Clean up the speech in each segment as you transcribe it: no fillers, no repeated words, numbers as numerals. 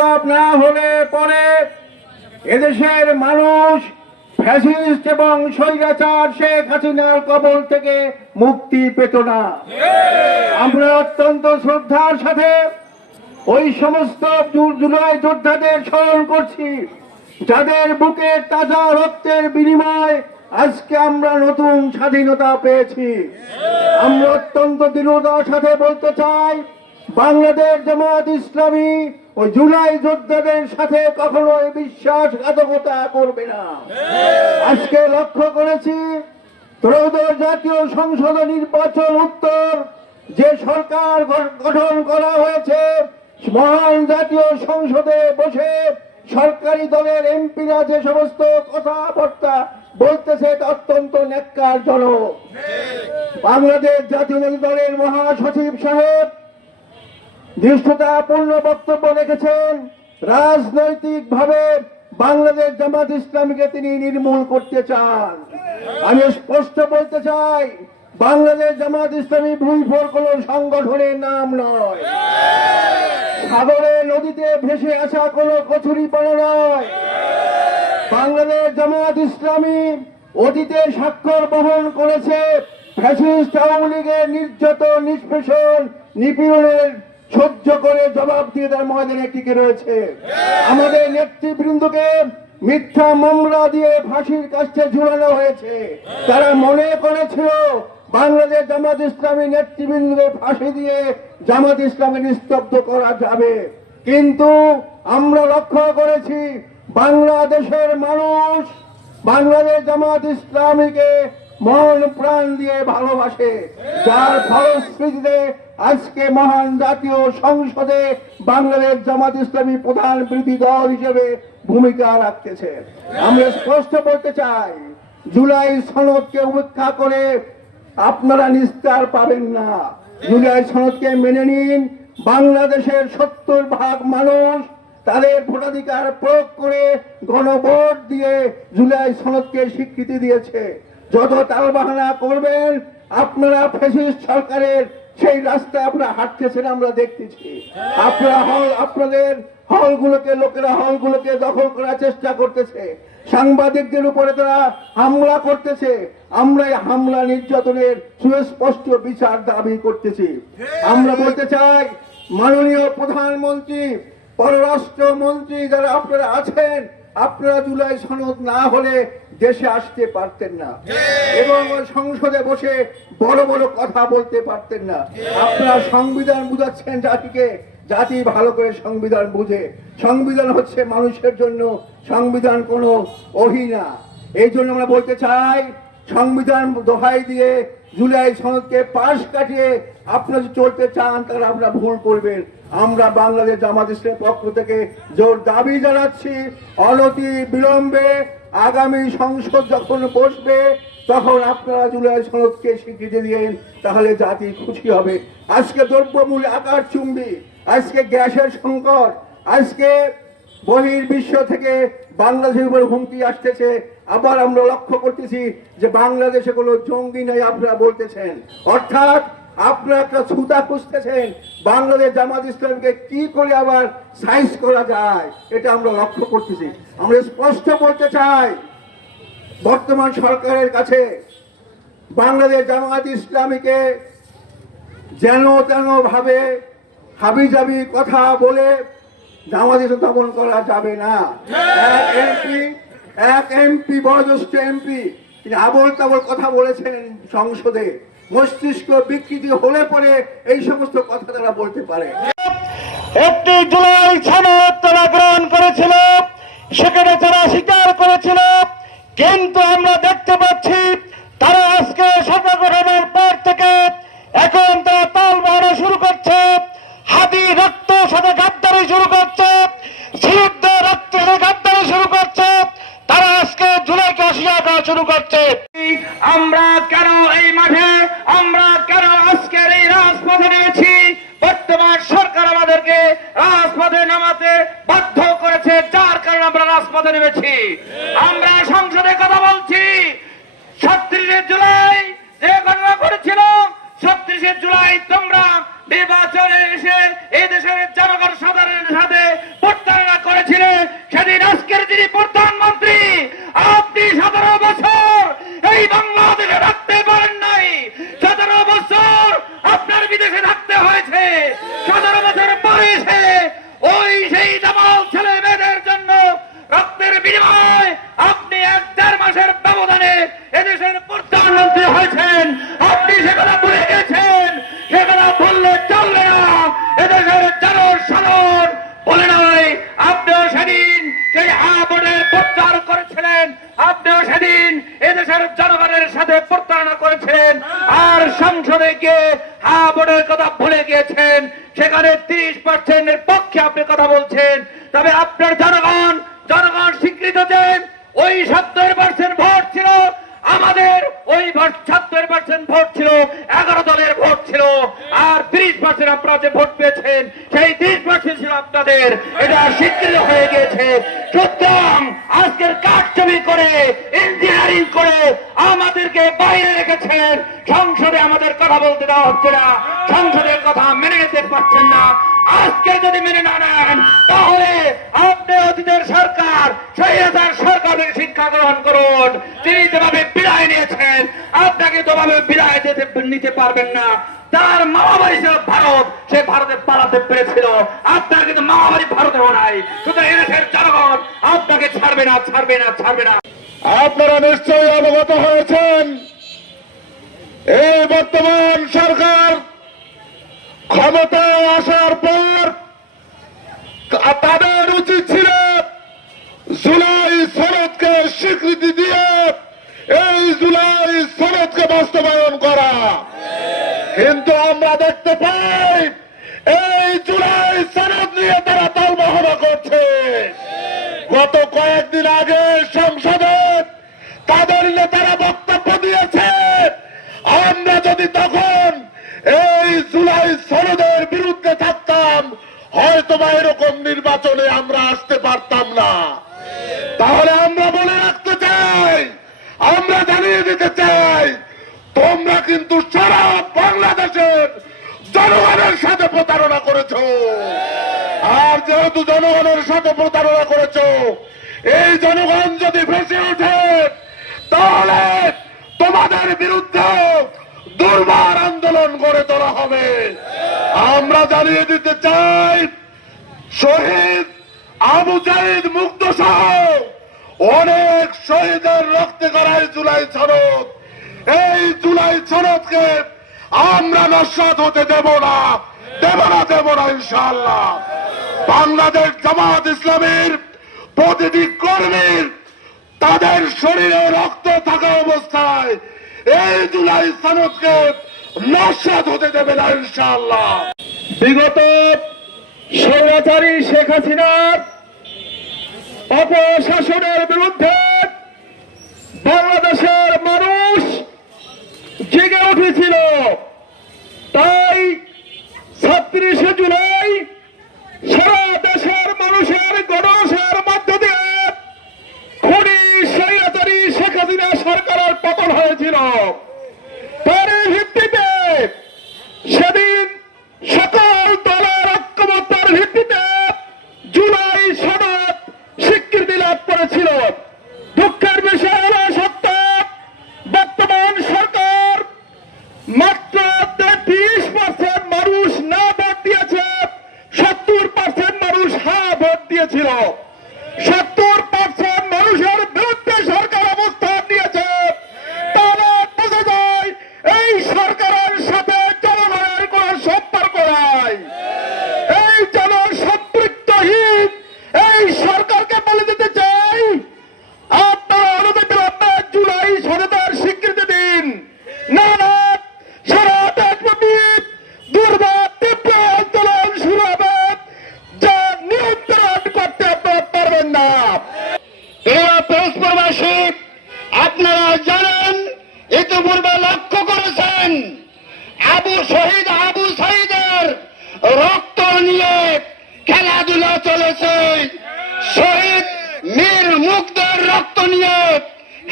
বিপ্লব না হলে পরে এদেশের মানুষ ফ্যাসিস্ট এবং স্বৈরাচার শেখ হাসিনার কবল থেকে মুক্তি পেত না। আমরা অত্যন্ত শ্রদ্ধার সাথে ওই সমস্ত জুলাই যোদ্ধাদের স্মরণ করছি, যাদের বুকে তাজা রক্তের বিনিময় আজকে আমরা নতুন স্বাধীনতা পেয়েছি। আমরা অত্যন্ত দৃঢ়তার সাথে বলতে চাই, বাংলাদেশ জামাত ইসলামী ওই জুলাই যোদ্ধাদের সাথে কখনোই বিশ্বাসঘাতকতা করবে না। আজকে লক্ষ্য করেছি ত্রয়োদশ জাতীয় সংসদ নির্বাচন উত্তর যে সরকার গঠন করা হয়েছে, মহান জাতীয় সংসদে বসে সরকারি দলের এমপিরা যে সমস্ত কথাবার্তা বলতেছে তা অত্যন্ত ন্যাক্কারজনক। বাংলাদেশ জাতীয় দলের মহাসচিব সাহেব দৃষ্টতাপূর্ণ বক্তব্য রেখেছেন। রাজনৈতিক ভাবে বাংলাদেশ জামাত ইসলামীকে তিনি নির্মূল করতে চান। আমি স্পষ্ট বলতে চাই, বাংলাদেশ জামাত ইসলামী ভুইফোর কোন সংগঠনের নাম নয়, সাগরে নদীতে ভেসে আসা কোন কচুরিপানা নয়। বাংলাদেশ জামাত ইসলামী অতীতে স্বাক্ষর বহন করেছে ফ্যাসিস্ট আওয়ামী লীগের নির্যাতন, নিষ্পেষণ, নিপীড়নের সহ্য করে জবাব দিয়ে তার ময়দানে টিকে রয়েছে। আমাদের নেতৃবৃন্দকে মিথ্যা মামলা দিয়ে ফাঁসির কাছে ঝুলানো হয়েছে। তারা মনে করেছিল বাংলাদেশ জামাত ইসলামী নেতৃবৃন্দকে ফাঁসি দিয়ে জামাত ইসলামী নিস্তব্ধ করা যাবে, কিন্তু আমরা লক্ষ্য করেছি বাংলাদেশের মানুষ বাংলাদেশ জামাত ইসলামীকে মন প্রাণ দিয়ে ভালোবাসে, যার ফলশ্রুতিতে আজকে মহান জাতীয় সংসদে বাংলাদেশ জামাত ইসলামী প্রধান বিরোধী দল হিসেবে ভূমিকা রাখতেছে। আমরা স্পষ্ট বলতে চাই, জুলাই সনদকে উপেক্ষা করে আপনারা নিস্তার পাবেন না। জুলাই সনদকে মেনে নিন। বাংলাদেশের 70% মানুষ তাদের ভোটাধিকার প্রয়োগ করে গণভোট দিয়ে জুলাই সনদকে স্বীকৃতি দিয়েছে। যত তালবাহানা করবেন, আপনারা ফ্যাসিস্ট সরকারের সেই রাস্তায় আপনারা হাঁটতেছেন, আমরা দেখতেছি। আপনাদের হলগুলোকে লোকেরা হলগুলোকে দখল করার চেষ্টা করতেছে, সাংবাদিকদের উপরে তারা হামলা করতেছে। আমরা এই হামলা নির্যাতনের সুস্পষ্ট বিচার দাবি করতেছি। আমরা বলতে চাই, মাননীয় প্রধানমন্ত্রী, পররাষ্ট্রমন্ত্রী যারা আপনারা আছেন, আপনারা জুলাই সনদ না হলে দেশে আসতে পারতেন না এবং সংসদে বসে বড় বড় কথা বলতে পারতেন না। আপনারা সংবিধান বুঝাচ্ছেন জাতিকে, জাতি ভালো করে সংবিধান বুঝে। সংবিধান হচ্ছে মানুষের জন্য, সংবিধান কোনো ওহি না। এই জন্য আমরা বলতে চাই, সংবিধান দোহাই দিয়ে জুলাই সনদকে পাশ কাটিয়ে আপনারা চলতে চান, তারা আপনারা ভুল করবেন। আমরা বাংলাদেশ জামাত ইসলামের পক্ষ থেকে জোর দাবি জানাচ্ছি, অনতি বিলম্বে আগামী সংসদ যখন বসবে তখন আপনারা জুলাই সনদকে স্বীকৃতি দিয়েন, তাহলে জাতি খুশি হবে। আজকে দ্রব্যমূল্য আকাশচুম্বী, আজকে গ্যাসের সংকট, আজকে বহির্বিশ্ব থেকে বাংলাদেশের উপর হুমকি আসতেছে। আবার আমরা লক্ষ্য করতেছি যে বাংলাদেশে কোনো জঙ্গি নাই আপনারা বলতেছেন, অর্থাৎ আপনারা একটা ছুতা খুঁজতেছেন বাংলাদেশ জামাত ইসলামকে কি করে আবার সাইজ করা যায়, এটা আমরা লক্ষ্য করতেছি। আমরা স্পষ্ট বলতে চাই, বর্তমান সরকারের কাছে বাংলাদেশ জামাত ইসলামীকে যেন তেন ভাবে হাবিজাবি কথা বলে জামাত ইসলাম দমন করা যাবে না। এক এমপি বয়োজ্যেষ্ঠ এমপি তিনি আবল তাবল কথা বলেছেন সংসদে, মস্তিষ্ক বিকৃতি হলে পরে এই সমস্ত কথা তারা বলতে পারে। একটি জুলাই সনদ তারা গ্রহণ করেছিল, সেখানে তারা স্বীকার করেছিল, কিন্তু আমরা দেখতে পাচ্ছি তারা আজকে সরকার গঠনের পর থেকে এখন তারা তাল বাহানো শুরু করছে, হাতি রক্ত সাথে গাদ্দারি শুরু করছে, শিশুদ্ধ রক্ত সাথে গাদ্দারি শুরু করছে, তারা আজকে জুলাইকে অস্বীকার করা শুরু করছে। আমরা কেন এই মাঠে, আমরা কেন আজকের এই রাজপথে নেমেছি? বর্তমান সরকার আমাদেরকে রাজপথে নামাতে বাধ্য করেছে, যার কারণে আমরা রাজপথে নেমেছি। আমরা সংসদে কথা বলছি। ৩৬ জুলাই যে ঘটনা করেছিল, ৩৬ জুলাই তোমরা নির্বাচনে এসে এই দেশের জনগণ সাধারণের সাথে আপনিও সেদিন এদেশের জনগণের সাথে প্রতারণা করেছেন আর সংসদে গিয়ে ভোটের কথা ভুলে গিয়েছেন। সেখানে 30% পক্ষে আপনি কথা বলছেন, তবে আপনার জনগণ স্বীকৃত দেন ওই 70% ভোট ছিল আমাদের, ওই 70% ভোট ছিল 11 দলের ভোট ছিল, আর 30% আপনারা যে ভোট পেয়েছেন সেই 30% ছিল আপনাদের। এটা স্বীকৃত হয়ে গিয়েছে। সুতরাং আজকের কারচুপি করে ইঞ্জিনিয়ারিং করে আমাদেরকে বাইরে রেখেছেন। সংসদে আমাদের কথা বলতে দেওয়া হচ্ছে না, সংসদের কথা মেনে নিতে পারছেন না। আজকে যদি মেনে না নেন তাহলে আপনি অতীতের সরকার স্বৈরাচার সরকারের শিক্ষা গ্রহণ করুন। তিনি যেভাবে বিদায় নিয়েছেন আপনাকে তোভাবে বিদায় নিতে পারবেন না। তার মামাবাড়ি ছিল ভারত, সে ভারতে পালাতে পেরেছিল, আপনার কিন্তু মামাবাড়ি ভারতেও নাই। সুতরাং এদেশের জনগণ আপনাকে ছাড়বে না, ছাড়বে না, ছাড়বে না। আপনারা নিশ্চয়ই অবগত হয়েছেন, এই বর্তমান সরকার ক্ষমতায় আসার পর তাদের উচিত ছিল জুলাই সনদকে স্বীকৃতি দিয়ে এই জুলাই সনদকে বাস্তবায়ন করা। কিন্তু আমরা দেখতে পাই এই জুলাই সনদ নিয়ে তারা তালবাহনা করছে। গত কয়েকদিন আগে সংসদে তাদের নেতারা বক্তব্য দিয়েছে, আমরা যদি তখন এই জুলাই সনদের বিরুদ্ধে থাকতাম হয়তো বা এরকম নির্বাচনে আমরা আসতে পারতাম না। তাহলে আমরা বলে রাখতে চাই, আমরা জানিয়ে দিতে চাই, তোমরা কিন্তু সারা বাংলাদেশের জনগণের সাথে প্রতারণা করেছো। আর যেহেতু জনগণের সাথে প্রতারণা করেছো, এই জনগণ যদি ভেসে ওঠে তাহলে তোমাদের বিরুদ্ধে দুর্বার আন্দোলন গড়ে তোলা হবে। আমরা জানিয়ে দিতে চাই, শহীদ আবু সাঈদ মুগ্ধ সহ অনেক শহীদের রক্তে গড়ায় জুলাই সনদ। এই জুলাই সনদকে আমরা নস্যাৎ হতে দেব না, দেব না ইনশাআল্লাহ। বাংলাদেশ জামাত ইসলামীর প্রতিটি কর্মীর তাদের শরীরে রক্ত থাকা অবস্থায় এই জুলাই সনদকে নস্যাৎ হতে দেবে না ইনশাআল্লাহ। বিগত স্বৈরাচারী শেখ হাসিনার অপশাসনের বিরুদ্ধে বাংলাদেশের মানুষ জেগে উঠেছিল। তাই 36 জুলাই সারা দেশের মানুষের গণরোষের মধ্য দিয়ে খুনি স্বৈরাচারী শেখ হাসিনা সরকারের পতন হয়েছিল। তার ভিত্তিতে সেদিন সকল দলের ঐক্যমত্যের ভিত্তিতে জুলাই সনদ স্বীকৃতি লাভ করেছিল। দুঃখের বিষয় হল সত্য, বর্তমান সরকার মাত্র 30% মানুষ না ভোট দিয়েছে, 70% মানুষ হ্যাঁ ভোট দিয়েছিল। 70% মানুষের বিরুদ্ধে সরকার অবস্থান নিয়েছে। তাহলে বোঝা যায় এই সরকারের সাথে জনগণের কোন সম্পর্ক নাই। এই জনসম্পৃক্তহীন এই সরকারকে বলে দিতে চাই, আপনারা অনতিবিলম্বে জুলাই সনদের স্বীকৃতি দিন। না সারা দেশব্যাপী দুর্বার তীব্র আন্দোলন শুরু হবে, যা নিয়ন্ত্রণ করতে আপনারা পারবেন না। প্রবাসী আপনারা জানেন, ইতিপূর্বে লক্ষ্য করেছেন শহীদ আবু সাঈদের রক্ত নিয়ে খেলাধুলা চলেছে, শহীদ মীর মুগ্ধের রক্ত নিয়ে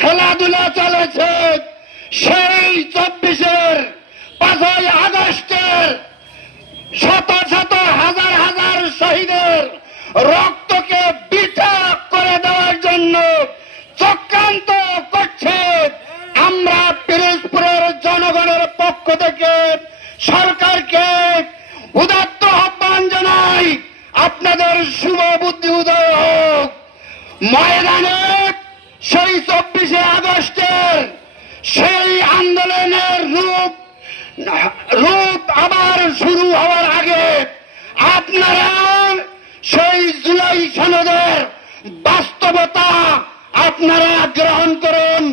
খেলাধুলা চলেছে। সেই 24-এর 5ই আগস্টের শত শত হাজার হাজার শহীদের রক্তকে বৃথা করে দেওয়ার জন্য চক্রান্ত করছে। আমরা পিরোজপুরের জনগণের পক্ষ থেকে সরকারকে উদাত্ত আহ্বান জানাই, আপনাদের শুভ বুদ্ধি উদয় হোক। ময়দানে সেই 24শে আগস্টের সেই আন্দোলনের রূপ আবার শুরু হওয়ার আগে আপনারা সেই জুলাই সনদের বাস্তবতা আপনারা গ্রহণ করুন।